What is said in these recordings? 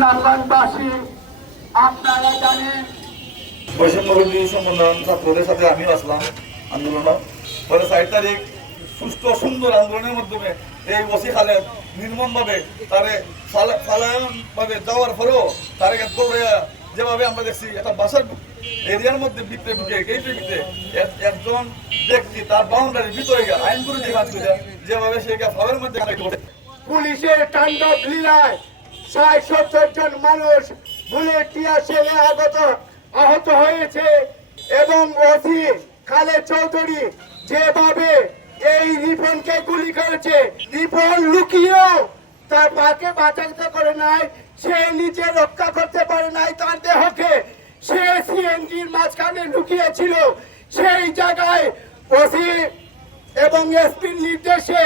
সুনামগঞ্জবাসী আপনারা জানেন বৈষম্যবিরোধী সম্মেলন ছাত্রদের সাথে আমিও আসলাম আন্দোলন। পরে 4 তারিখ সুস্থ সুন্দর আন্দোলনের মাধ্যমে এই ওসি খালেদ নির্মমভাবে তারে ফালায়নভাবে যাওয়ার পরেও তারে দৌড়ে যেভাবে আমরা দেখছি একটা বাসার এরিয়ার মধ্যে ভিতরে ঢুকে গেটের ভিতরে একজন ব্যক্তি তার বাউন্ডারির ভিতরে আইন বিরোধী কাজ করে যেভাবে সে ফালের মধ্যে পুলিশের তাণ্ডব লীলায় ৬০-৭০ জন মানুষ বুলেট টিয়ার শেলে আহত হয়েছে এবং ওসি খালেদ চৌধুরী যেভাবে এই রিপনকে গুলি করেছে, রিপন লুকিয়েও তার পাকে বাঁচাতে করে নাই, সে নিজে রক্ষা করতে পারে নাই তার দেহকে, সে সিএনজির মাঝখানে লুকিয়েছিল। সেই জায়গায় ওসি এবং এসপির নির্দেশে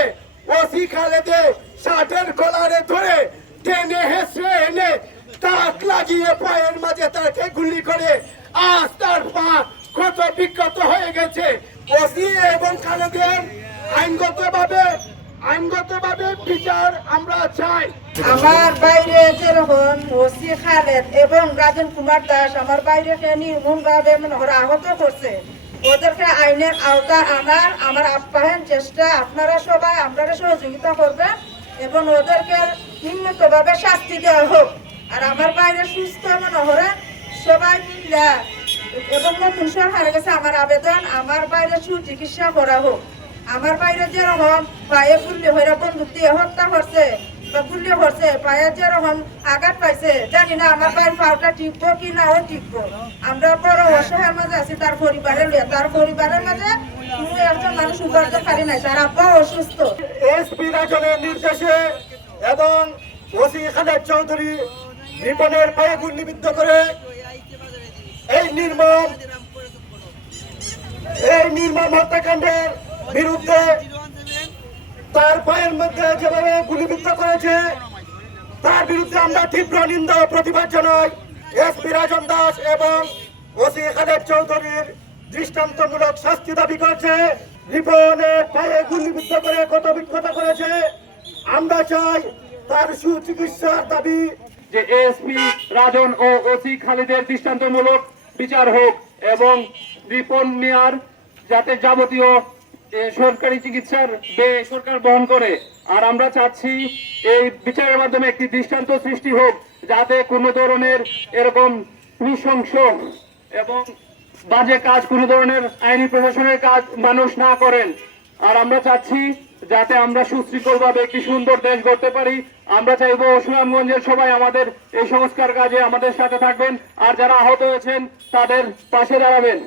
ওসি খালেদের শার্টের কলারে ধরে টেনে হেসড়ে এনে তাক লাগিয়ে পায়ের মাঝে তাকে গুলি করে আজ তার পা ক্ষত বিক্ষত হয়ে গেছে। ওসি এবং খালেদের আইনগতভাবে বিচার আমরা চাই। আমার বাইরে যেরকম ওসি খালেদ এবং রাজন কুমার দাস আমার বাইরে নির্মমভাবে আহত করছে, ওদেরকে আইনের আওতা আনার আমার আপ্যায়ন চেষ্টা আপনারা সবাই আপনারা সহযোগিতা করবেন এবং ওদেরকে নিম্নতভাবে শাস্তি দেওয়া হোক। আর আমার বাইরে সুস্থ মনোহরে সবাই মিলে এবং নতুন সরকারের কাছে আমার আবেদন, আমার বাইরে সুচিকিৎসা করা হোক। আমার বাইরে যেরকম পায়ে গুল্লি হয়ে বন্দুক দিয়ে হত্যা করছে বা গুল্লি করছে, পায়ে যেরকম আঘাত পাইছে, জানি না আমার বাইরের পাওটা টিকবো কি না ও টিকবো। আমরা বড় অসহায়ের মাঝে আছি, তার পরিবারের মাঝে কোনো একজন মানুষ উপার্জনকারী নাই, তার আব্বা অসুস্থ। এসপি রাজনের নির্দেশে এবং ওসি খালেদ চৌধুরী রিপনের পায়ে গুলিবিদ্ধ করে এই নির্মম হত্যাকাণ্ডের বিরুদ্ধে তার পায়ের মধ্যে যেভাবে গুলিবিদ্ধ করেছে তার বিরুদ্ধে আমরা তীব্র নিন্দা ও প্রতিবাদ জানাই। এসপি রাজন দাস এবং ওসি খালেদ চৌধুরীর দৃষ্টান্তমূলক শাস্তি দাবি করছে। রিপনের পায়ে গুলিবিদ্ধ করে ক্ষত বিক্ষত করেছে, আমরা চাই তার সুচিকিৎসার দাবি। যে এসপি রাজন ও ওসি খালেদের দৃষ্টান্তমূলক বিচার হোক এবং রিপন মিয়ার যাতে যাবতীয় সরকারি চিকিৎসার ব্যয় সরকার বহন করে। আর আমরা চাচ্ছি এই বিচারের মাধ্যমে একটি দৃষ্টান্ত সৃষ্টি হোক যাতে কোনো ধরনের এরকম নৃশংস এবং বাজে কাজ, কোনো ধরনের আইনি প্রশাসনের কাজ মানুষ না করেন। আর আমরা চাচ্ছি যাতে আমরা সুশৃঙ্খলভাবে একটি সুন্দর দেশ গড়তে পারি। আমরা চাইবো সুনামগঞ্জের সবাই আমাদের এই সংস্কার কাজে আমাদের সাথে থাকবেন, আর যারা আহত হয়েছেন তাদের পাশে দাঁড়াবেন।